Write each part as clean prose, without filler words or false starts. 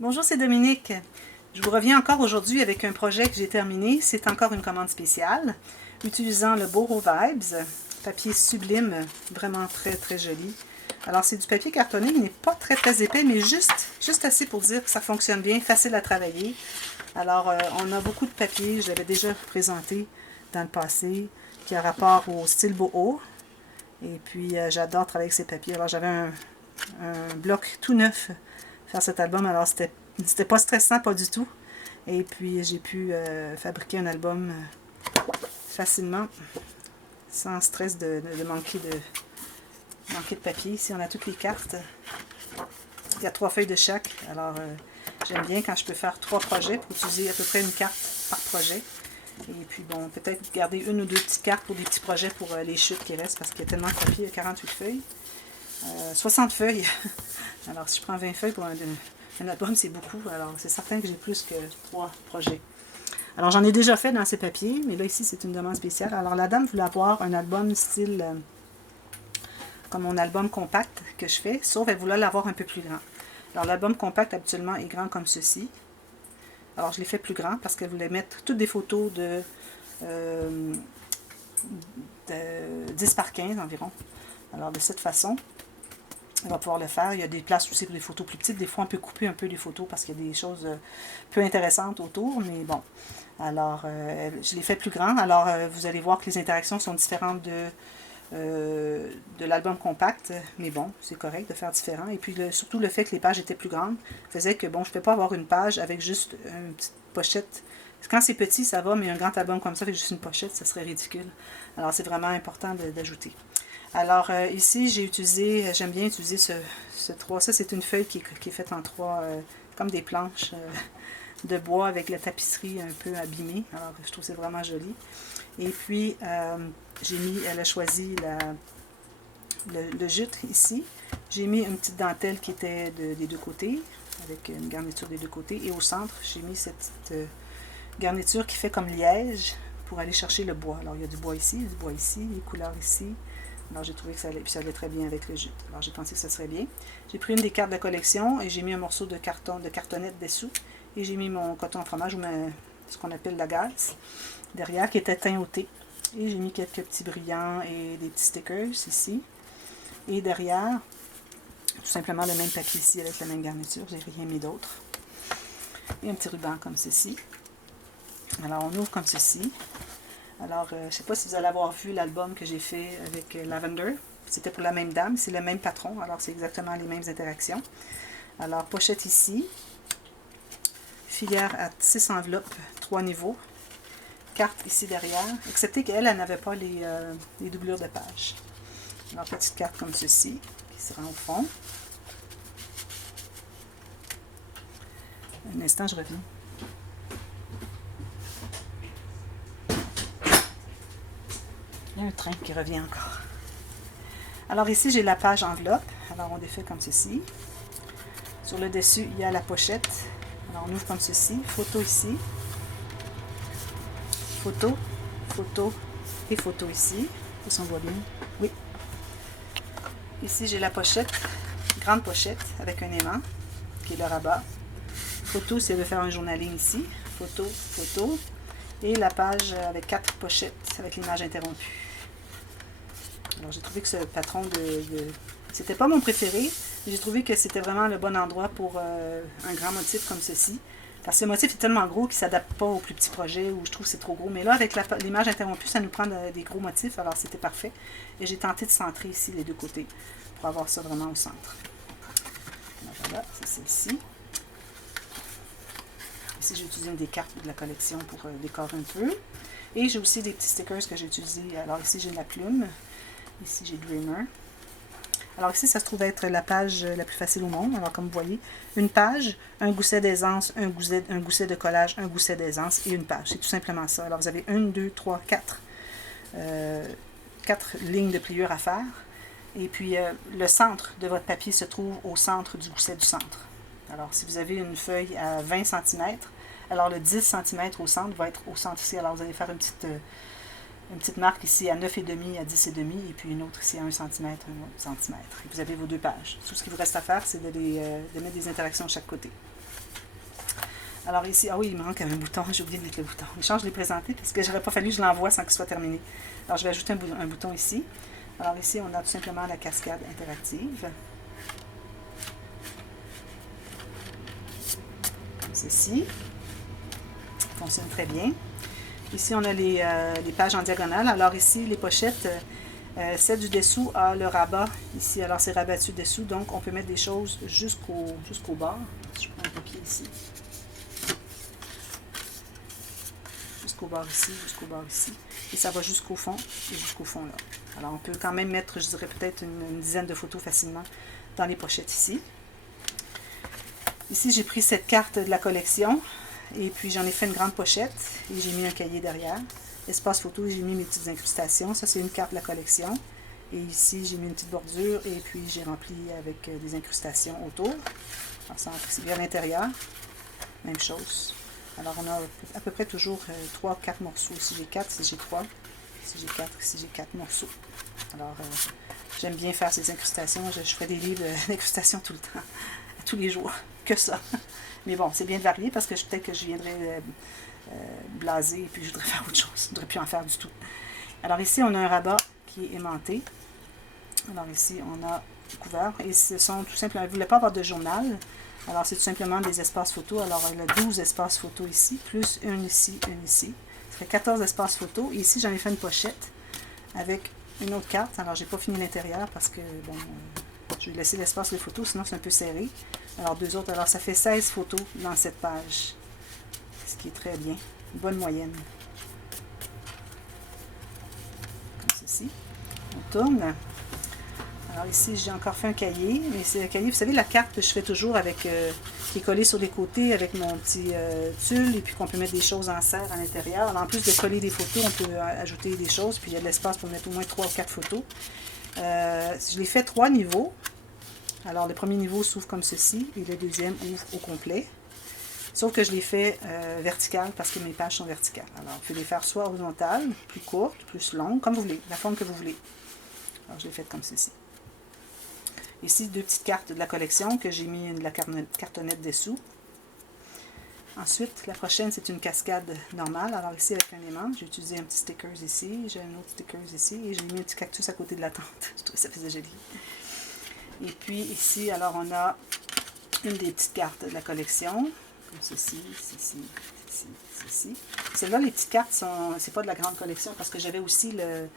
Bonjour, c'est Dominique. Je vous reviens encore aujourd'hui avec un projet que j'ai terminé. C'est encore une commande spéciale, utilisant le Boro Vibes, papier sublime, vraiment très très joli. Alors c'est du papier cartonné, il n'est pas très épais, mais juste assez pour dire que ça fonctionne bien, facile à travailler. Alors on a beaucoup de papier, je l'avais déjà présenté dans le passé, qui a rapport au style boho. Et puis j'adore travailler avec ces papiers. Alors j'avais un bloc tout neuf faire cet album, alors c'était pas stressant, pas du tout. Et puis j'ai pu fabriquer un album facilement, sans stress de manquer de papier. Ici on a toutes les cartes. Il y a 3 feuilles de chaque, alors j'aime bien quand je peux faire 3 projets pour utiliser à peu près une carte par projet. Et puis bon, peut-être garder une ou deux petites cartes pour des petits projets pour les chutes qui restent, parce qu'il y a tellement de papier, il y a 48 feuilles. 60 feuilles. Alors si je prends 20 feuilles pour un album, c'est beaucoup. Alors c'est certain que j'ai plus que 3 projets. Alors j'en ai déjà fait dans ces papiers, mais là ici c'est une demande spéciale. Alors la dame voulait avoir un album style comme mon album compact que je fais, sauf elle voulait l'avoir un peu plus grand. Alors l'album compact habituellement est grand comme ceci. Alors je l'ai fait plus grand parce qu'elle voulait mettre toutes des photos de 10 par 15 environ. Alors de cette façon, on va pouvoir le faire. Il y a des places aussi pour des photos plus petites. Des fois, on peut couper un peu les photos parce qu'il y a des choses peu intéressantes autour. Mais bon, alors je l'ai fait plus grand. Alors vous allez voir que les interactions sont différentes de l'album compact. Mais bon, c'est correct de faire différent. Et puis surtout le fait que les pages étaient plus grandes faisait que bon, je ne peux pas avoir une page avec juste une petite pochette. Quand c'est petit, ça va, mais un grand album comme ça avec juste une pochette, ça serait ridicule. Alors c'est vraiment important d'ajouter. Alors ici, j'aime bien utiliser ce 3. Ça, c'est une feuille qui est faite en 3, comme des planches de bois avec la tapisserie un peu abîmée. Alors je trouve que c'est vraiment joli. Et puis, elle a choisi le jute ici. J'ai mis une petite dentelle qui était des deux côtés, avec une garniture des deux côtés. Et au centre, j'ai mis cette petite garniture qui fait comme liège pour aller chercher le bois. Alors il y a du bois ici, les couleurs ici. Alors j'ai trouvé que ça allait très bien avec le jute. Alors j'ai pensé que ça serait bien. J'ai pris une des cartes de collection et j'ai mis un morceau de cartonnette dessous. Et j'ai mis mon coton en fromage, ou ce qu'on appelle la gaze, derrière, qui était teint au thé. Et j'ai mis quelques petits brillants et des petits stickers ici. Et derrière, tout simplement le même papier ici avec la même garniture. J'ai rien mis d'autre. Et un petit ruban comme ceci. Alors on ouvre comme ceci. Alors, je ne sais pas si vous allez avoir vu l'album que j'ai fait avec Lavender. C'était pour la même dame, c'est le même patron, alors c'est exactement les mêmes interactions. Alors, pochette ici, filière à 6 enveloppes, 3 niveaux, carte ici derrière, excepté qu'elle n'avait pas les doublures de page. Alors, petite carte comme ceci, qui sera au fond. Un instant, je reviens. Il y a un train qui revient encore. Alors ici, j'ai la page enveloppe. Alors on défait comme ceci. Sur le dessus, il y a la pochette. Alors on ouvre comme ceci. Photo ici. Photo, photo et photo ici. Ça, on voit bien. Oui. Ici, j'ai la pochette. Grande pochette avec un aimant qui est le rabat. Photo, c'est de faire un journaling ici. Photo, photo. Et la page avec 4 pochettes avec l'image interrompue. Alors j'ai trouvé que ce patron c'était pas mon préféré, mais j'ai trouvé que c'était vraiment le bon endroit pour un grand motif comme ceci. Parce que ce motif est tellement gros qu'il ne s'adapte pas aux plus petits projets où je trouve que c'est trop gros. Mais là, avec l'image interrompue, ça nous prend des gros motifs, alors c'était parfait. Et j'ai tenté de centrer ici les deux côtés pour avoir ça vraiment au centre. Alors voilà, c'est celle-ci. Ici, j'ai utilisé une des cartes de la collection pour décorer un peu. Et j'ai aussi des petits stickers que j'ai utilisés. Alors ici, j'ai la plume. Ici, j'ai Dreamer. Alors ici, ça se trouve être la page la plus facile au monde. Alors comme vous voyez, une page, un gousset d'aisance, un gousset de collage, un gousset d'aisance et une page. C'est tout simplement ça. Alors vous avez 1, 2, 3, 4. 4 lignes de pliure à faire. Et puis le centre de votre papier se trouve au centre du gousset du centre. Alors si vous avez une feuille à 20 cm, alors le 10 cm au centre va être au centre ici. Alors vous allez faire une petite marque ici à 9,5 à 10,5 et puis une autre ici à 1 cm, 1 cm. Et vous avez vos deux pages. Tout ce qu'il vous reste à faire, c'est de mettre des interactions de chaque côté. Alors ici, ah oui, il manque un bouton, j'ai oublié de mettre le bouton. Je change de les présenter parce que j'aurais pas fallu que je l'envoie sans qu'il soit terminé. Alors je vais ajouter un bouton ici. Alors ici, on a tout simplement la cascade interactive. Comme ceci. Ça fonctionne très bien. Ici, on a les pages en diagonale. Alors ici, les pochettes, celle du dessous a le rabat ici. Alors c'est rabattu dessous, donc on peut mettre des choses jusqu'au bord. Je prends un papier ici. Jusqu'au bord ici, jusqu'au bord ici. Et ça va jusqu'au fond et jusqu'au fond là. Alors on peut quand même mettre, je dirais peut-être une dizaine de photos facilement dans les pochettes ici. Ici, j'ai pris cette carte de la collection. Et puis, j'en ai fait une grande pochette et j'ai mis un cahier derrière. Espace photo, j'ai mis mes petites incrustations. Ça, c'est une carte de la collection. Et ici, j'ai mis une petite bordure et puis j'ai rempli avec des incrustations autour. En centre, ici, à l'intérieur, même chose. Alors, on a à peu près toujours 3 ou 4 morceaux. Ici, j'ai 4, ici, j'ai 3. Ici, j'ai 4, ici, j'ai 4 morceaux. Alors, j'aime bien faire ces incrustations. Je ferai des livres d'incrustations tout le temps, tous les jours, que ça. Mais bon, c'est bien de varier parce que peut-être que je viendrai blaser et puis je voudrais faire autre chose. Je ne voudrais plus en faire du tout. Alors ici, on a un rabat qui est aimanté. Alors ici, on a couvert. Et ce sont tout simplement, je ne voulais pas avoir de journal. Alors c'est tout simplement des espaces photos. Alors il y a 12 espaces photos ici, plus une ici, une ici. Ça fait 14 espaces photos. Et ici, j'en ai fait une pochette avec une autre carte. Alors j'ai pas fini l'intérieur parce que, bon, je vais laisser l'espace de photos, sinon c'est un peu serré. Alors, 2 autres. Alors, ça fait 16 photos dans cette page. Ce qui est très bien. Une bonne moyenne. Comme ceci. On tourne. Alors, ici, j'ai encore fait un cahier. Mais c'est un cahier, vous savez, la carte que je fais toujours avec qui est collée sur les côtés avec mon petit tulle. Et puis qu'on peut mettre des choses en serre à l'intérieur. Alors, en plus de coller des photos, on peut ajouter des choses. Puis, il y a de l'espace pour mettre au moins 3 ou 4 photos. Je l'ai fait 3 niveaux. Alors, le premier niveau s'ouvre comme ceci et le deuxième ouvre au complet. Sauf que je l'ai fait vertical parce que mes pages sont verticales. Alors, vous pouvez les faire soit horizontales, plus courtes, plus longues, comme vous voulez, la forme que vous voulez. Alors, je l'ai fait comme ceci. Ici, 2 petites cartes de la collection que j'ai mis de la cartonnette dessous. Ensuite, la prochaine, c'est une cascade normale. Alors, ici, avec un aimant, j'ai utilisé un petit sticker ici, j'ai un autre sticker ici et j'ai mis un petit cactus à côté de la tente. Je trouvais que ça faisait joli. Et puis ici, alors on a une des petites cartes de la collection, comme ceci, ceci, ceci, ceci. Celles-là, les petites cartes, c'est pas de la grande collection parce que j'avais aussi le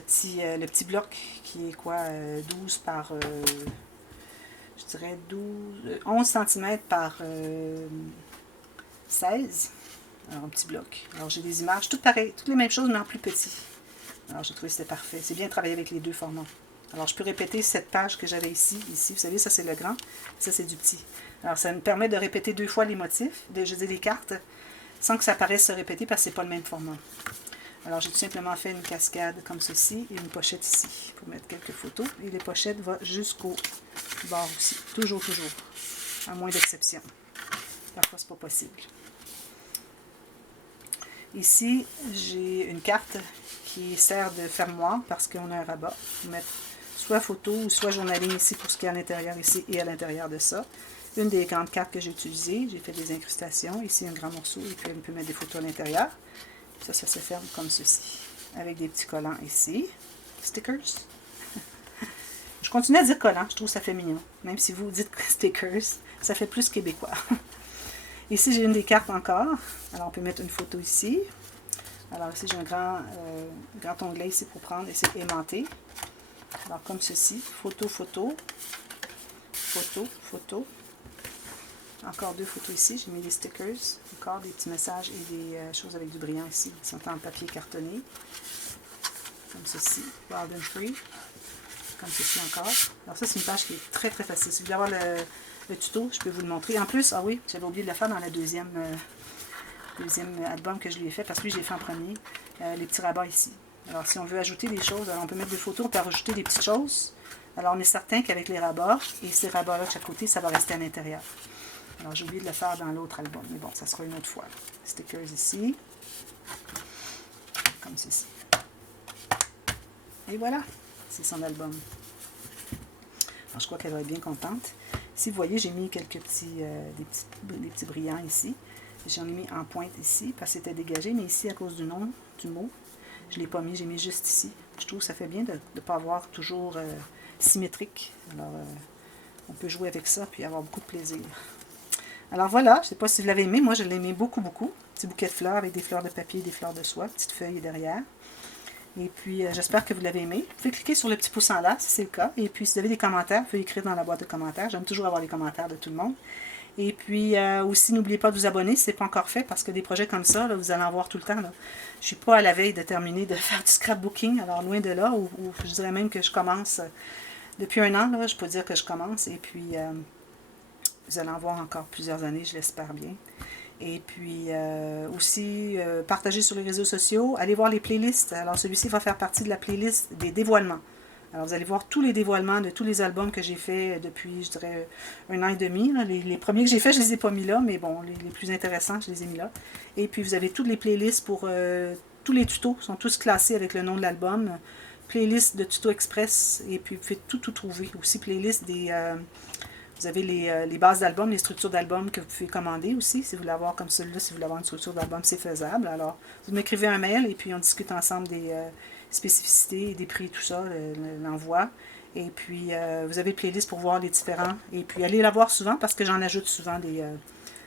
petit bloc qui est quoi, 12 par, je dirais 11 cm par 16. Alors un petit bloc. Alors j'ai des images toutes pareilles, toutes les mêmes choses mais en plus petit. Alors j'ai trouvé que c'était parfait. C'est bien de travailler avec les deux formats. Alors, je peux répéter cette page que j'avais ici. Vous savez, ça c'est le grand, ça c'est du petit. Alors, ça me permet de répéter 2 fois les motifs, les cartes, sans que ça paraisse se répéter parce que ce n'est pas le même format. Alors, j'ai tout simplement fait une cascade comme ceci et une pochette ici pour mettre quelques photos. Et les pochettes vont jusqu'au bord aussi. Toujours, toujours. À moins d'exception. Parfois, c'est pas possible. Ici, j'ai une carte qui sert de fermoir parce qu'on a un rabat pour mettre soit photo ou soit journaling ici pour ce qui est à l'intérieur ici et à l'intérieur de ça. Une des grandes cartes que j'ai utilisées, j'ai fait des incrustations. Ici, un grand morceau et puis on peut mettre des photos à l'intérieur. Ça se ferme comme ceci. Avec des petits collants ici. Stickers. Je continue à dire collants, je trouve que ça fait mignon. Même si vous dites stickers, ça fait plus québécois. Ici, j'ai une des cartes encore. Alors, on peut mettre une photo ici. Alors, ici, j'ai un grand onglet ici pour prendre et c'est aimanté. Alors, comme ceci. Photo, photo. Photo, photo. Encore 2 photos ici. J'ai mis des stickers. Encore des petits messages et des choses avec du brillant ici. Qui sont en papier cartonné. Comme ceci. Wild and Free. Comme ceci encore. Alors, ça, c'est une page qui est très, très facile. Si vous voulez avoir le tuto, je peux vous le montrer. En plus, ah oui, j'avais oublié de le faire dans la deuxième album que je lui ai fait, parce que lui, je l'ai fait en premier, les petits rabats ici. Alors, si on veut ajouter des choses, alors on peut mettre des photos, on peut rajouter des petites choses. Alors, on est certain qu'avec les rabats, et ces rabats-là de chaque côté, ça va rester à l'intérieur. Alors, j'ai oublié de le faire dans l'autre album, mais bon, ça sera une autre fois. Stickers ici, comme ceci. Et voilà, c'est son album. Alors, je crois qu'elle va être bien contente. Ici, vous voyez, j'ai mis quelques des petits brillants ici. J'en ai mis en pointe ici, parce que c'était dégagé, mais ici, à cause du nom, du mot, je ne l'ai pas mis, j'ai mis juste ici. Je trouve que ça fait bien de ne pas avoir toujours symétrique. Alors, on peut jouer avec ça, puis avoir beaucoup de plaisir. Alors voilà, je ne sais pas si vous l'avez aimé, moi je l'ai aimé beaucoup, beaucoup. Petit bouquet de fleurs avec des fleurs de papier, des fleurs de soie, petites feuilles derrière. Et puis, j'espère que vous l'avez aimé. Vous pouvez cliquer sur le petit pouce en l'air si c'est le cas. Et puis, si vous avez des commentaires, vous pouvez écrire dans la boîte de commentaires. J'aime toujours avoir les commentaires de tout le monde. Et puis, aussi, n'oubliez pas de vous abonner si ce n'est pas encore fait, parce que des projets comme ça, là, vous allez en voir tout le temps. Là. Je ne suis pas à la veille de terminer de faire du scrapbooking, alors loin de là, ou je dirais même que je commence depuis un an, là, je peux dire que je commence. Et puis, vous allez en voir encore plusieurs années, je l'espère bien. Et puis aussi, partager sur les réseaux sociaux, allez voir les playlists. Alors celui-ci va faire partie de la playlist des dévoilements. Alors vous allez voir tous les dévoilements de tous les albums que j'ai fait depuis, je dirais, 1 an et demi. Les premiers que j'ai fait, je ne les ai pas mis là, mais bon, les plus intéressants, je les ai mis là. Et puis vous avez toutes les playlists pour tous les tutos, sont tous classés avec le nom de l'album. Playlist de tuto express, et puis vous pouvez tout trouver. Aussi playlist des... vous avez les bases d'albums, les structures d'albums que vous pouvez commander aussi. Si vous voulez avoir comme celui-là, si vous voulez avoir une structure d'album, c'est faisable. Alors, vous m'écrivez un mail et puis on discute ensemble des spécificités, des prix, tout ça, l'envoi. Et puis, vous avez une playlist pour voir les différents. Et puis, allez la voir souvent parce que j'en ajoute souvent des...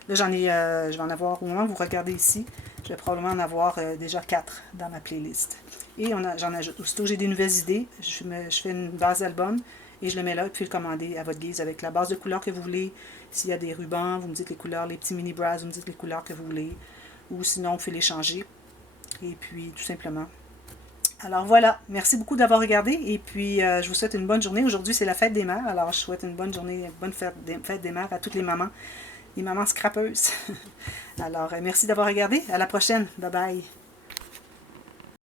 là, je vais en avoir, au moment où vous regardez ici, je vais probablement en avoir déjà 4 dans ma playlist. Et j'en ajoute. Aussitôt j'ai des nouvelles idées, je fais une base d'album, et je le mets là, et puis le commander à votre guise avec la base de couleurs que vous voulez. S'il y a des rubans, vous me dites les couleurs, les petits mini bras, vous me dites les couleurs que vous voulez. Ou sinon, vous pouvez les changer. Et puis, tout simplement. Alors voilà, merci beaucoup d'avoir regardé. Et puis, je vous souhaite une bonne journée. Aujourd'hui, c'est la fête des mères. Alors, je souhaite une bonne journée, une bonne fête des mères à toutes les mamans scrapeuses. Alors, merci d'avoir regardé. À la prochaine. Bye bye.